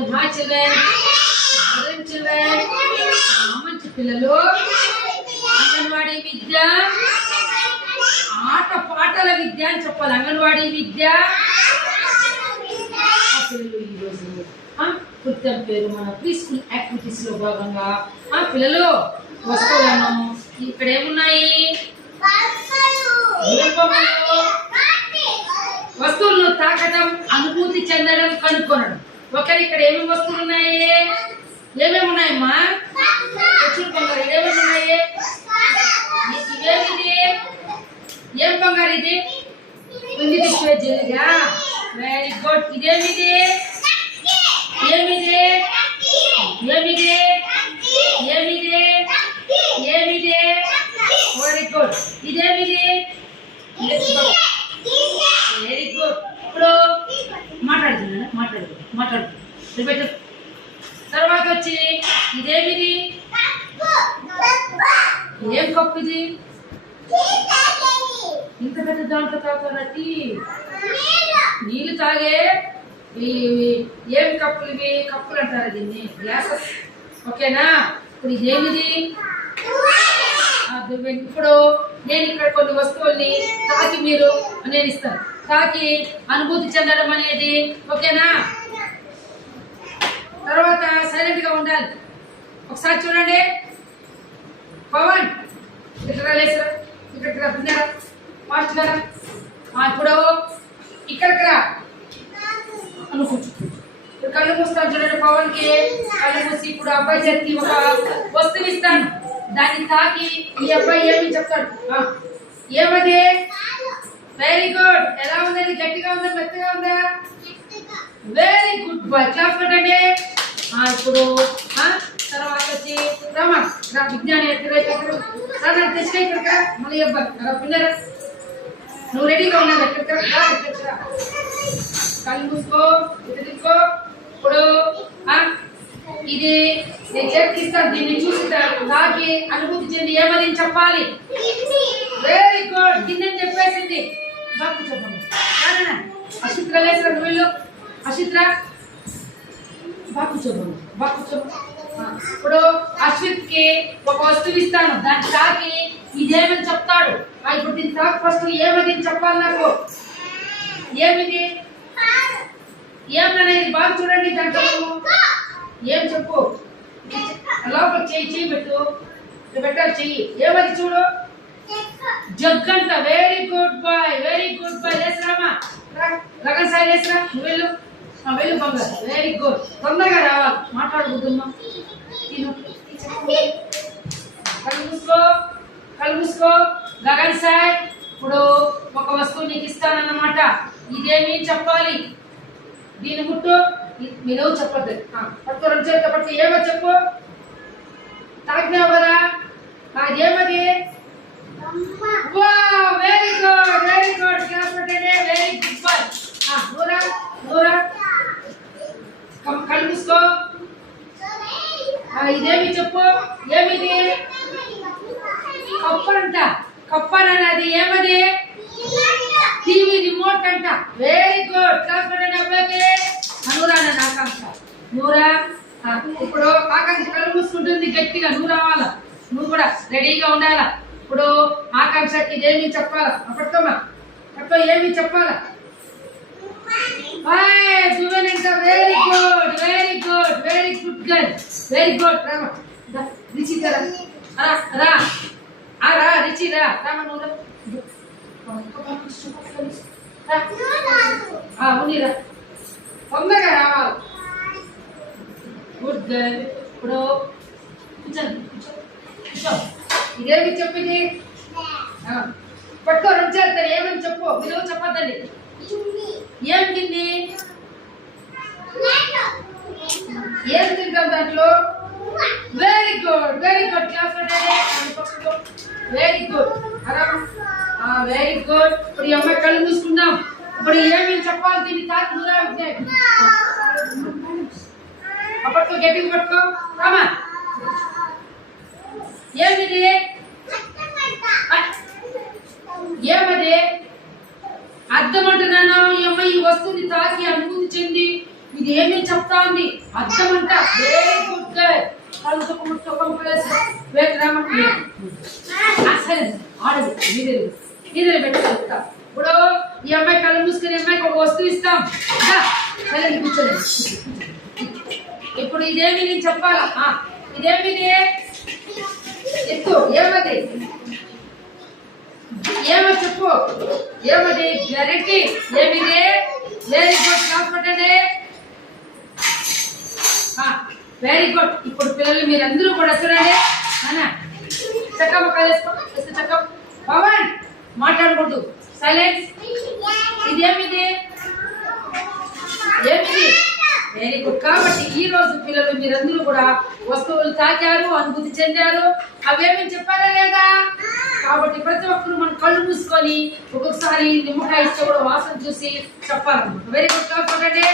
Hi children, children, children. మంచి పిల్లలు అంగన్వాడీ విద్య ఆట పాటల విద్య అని చెప్పాలి. అంగన్వాడీ విద్య పిల్లలు ఈరోజు కృత్యం పేరు మన ప్రీ స్కూల్ యాక్టివిటీస్ లో భాగంగా పిల్లలు వస్తువులను ఇక్కడ ఏమున్నాయి, వస్తువులను తాకడం, అనుభూతి చెందడం, కనుక్కొనడం. ఒకరి ఇక్కడ ఏమేమి వస్తువులు ఉన్నాయి, ఏమేమి ఉన్నాయమ్మా? బంగారు ఏమేమి ఉన్నాయి? ఇదేమిది? ఏం బంగారు ఇది? Very good. ఇదేమిది? ఏమిది? ఏమిది? ఏమిది? ఏమిది? Very good. ఇదేమిది? Very good. ఇప్పుడు మాట్లాడు తర్వాత వచ్చి ఇదేమిది? ఏం కప్పు ఇది? ఇంత పెద్ద దాంట్లో తాగుతానట్టి నీళ్ళు తాగే ఏం కప్పులు ఇవి? కప్పులు అంటారు దీన్ని, గ్లాసెస్. ఓకేనా? ఇప్పుడు ఇదేమిది? ఇప్పుడు నేను ఇక్కడ కొన్ని వస్తువుల్ని తాకి నేను ఇస్తాను. తాకి అనుభూతి చెందడం అనేది. ఓకేనా? తర్వాత సైలెంట్ గా ఉండాలి. ఒకసారి చూడండి. పవన్ ఇక్కడ లేసరా, ఇక్కడ ఫాస్ట్ గా. ఇప్పుడు ఇక్కడికి రా అనుకుంటు. ఇప్పుడు కళ్ళు మూస్తాను చూడండి. పవన్ కి కళ్ళు మూసి ఇప్పుడు అబ్బాయి చేతికి ఒక వస్తువు ఇస్తాను. దాన్ని తాకి ఈ అబ్బాయి ఏమి చెప్తాడు? ఏమది? Very good. ఎలా ఉందండి? గట్టిగా ఉందా, మెత్తగా ఉందా? Very good bye. క్లాస్ పెట్టండి. ఇప్పుడు తర్వాత వచ్చి విజ్ఞాని తెచ్చిన ఇక్కడ మళ్ళీ అబ్బాయి నువ్వు రెడీగా ఉన్నావు. ఎక్కడ కళ్ళు మూసుకో, తీసుకో. ఇప్పుడు ఇది నేను చేస్తాను. దీన్ని చూసి తాకి అనుభూతి చెంది ఏమని చెప్పాలి? Very good. గిన్నెని చెప్పేసింది. బాకు చెప్పండి. అశిత్ర లేసరా, నువ్వు అశిత్ర బాకు చెప్పండి. ఇప్పుడు అశ్విత్ కి ఒక వస్తువు ఇస్తాను. దాన్ని తాకి ఇదేమని చెప్తాడు. ఇప్పుడు దీన్ని తాకి ఫస్ట్ ఏమని చెప్పాలి నాకు. ఏమిది? ఏమనేది బాగా చూడండి. దాంట్లో ఏం చెప్పు. లోపల చెయ్యి పెట్టు, పెట్టాలి చెయ్యి. ఏమది చూడు? జగ్గంట. Very good boy, very good boy. లేసరామా, లగన్ సాయి లేసరా. నువ్వు వెళ్ళు బంగారు. Very good. తొందరగా రావాలి, మాట్లాడబోతున్నా. కళ్ళు మూసుకో. గగన్ సాయ్ ఇప్పుడు ఒక వస్తువు నీకు ఇస్తానన్నమాట. ఇదేమి చెప్పాలి? దీని ముట్టు. మీరు చెప్పద్దు. పట్టుకో, రెండు చేతితో పట్టుకో. ఏమో చెప్పు. తాకినావు కదా, అదేమది? Very good, very good. Class పెట్టండి. Very good boy. నూరా కళ్ళు మూసుకో. ఇదేమి చెప్పు. ఏమిది? కప్పంట. కప్పనది ఏమది? టీవీ రిమోట్ అంట. Very good. క్లాస్ పెట్టండి అబ్బాయికి. నూరా నన్ను ఆకాంక్ష. నూరా ఇప్పుడు ఆకాంక్ష కళ్ళు మూసుకుంటుంది గట్టిగా. నువ్వు రావాలా, నువ్వు కూడా రెడీగా ఉండాలా. ఇప్పుడు ఆకాంక్షకి ఇదేమి చెప్పాలా? పట్టుకోమా, పట్టుకో. ఏమి చెప్పాలా? Very good, very good, very good girl. Very good. రిచి రా రిచి రా. రామా ఉన్నిరా, తొందరగా రావాలి. Good girl. ఇప్పుడు కూర్చోండి. ఇదేమి చెప్పింది? పట్టుకో, రెండు చేస్తారు. ఏమని చెప్పు. మీరు చెప్పద్దండి. ఏం తిండి? ఏం తింటాం దాంట్లో? Very good, very good. Class very good. Very good. ఇప్పుడు ఈ అమ్మాయి కళ్ళు చూసుకుందాం. ఇప్పుడు ఏమేమి చెప్పాలి? దీన్ని తాకి దూరా పట్టుకో, గట్టిగా పట్టుకో. రామా, ఏమిది? ఏమది? అర్థం అంటున్నాను. ఈ అమ్మాయి ఈ వస్తువుని తాకి అనుభూతి చెంది ఇది ఏమి చెప్తా ఉంది అర్థం అంట వెరీ గుడ్ గర్ల్ కళ్ళు సుఖం ప్లేస్ వెయిట్ రామంటే సరే ఆడదు నీదే పెట్టి చెప్తా ఇప్పుడు ఈ అమ్మాయి కళ్ళు మూసుకుని అమ్మాయికి ఒక వస్తువు ఇస్తాం సరే కూర్చోలేదు ఇప్పుడు ఇదేమి నేను చెప్పాలా ఇదేమిది ఎత్తు ఏమది ఏమో చెప్పు ఏమది గ్యారెంటీ ఏమిది వెరీ గుడ్ కాకపోతే వెరీ గుడ్ ఇప్పుడు పిల్లలు మీరందరూ కూడా చూడండి అన్నా చక్కమ్మ కాలేసుకో చక్క పవన్ మాట్లాడకూడదు సైలెన్స్ ఇదేమిది ఏమిది వెరీ గుడ్ కాబట్టి ఈ రోజు పిల్లలు మీరందరూ కూడా వస్తువులు తాకారు అనుభూతి చెందారు అవేమని చెప్పారా లేదా కాబట్టి ప్రతి ఒక్కరు మన కళ్ళు మూసుకొని ఒక్కొక్కసారి నిమ్మకాయ ఇస్తే కూడా వాసన చూసి చెప్పాలన్నమాట వెరీ గుడ్ కాబట్టి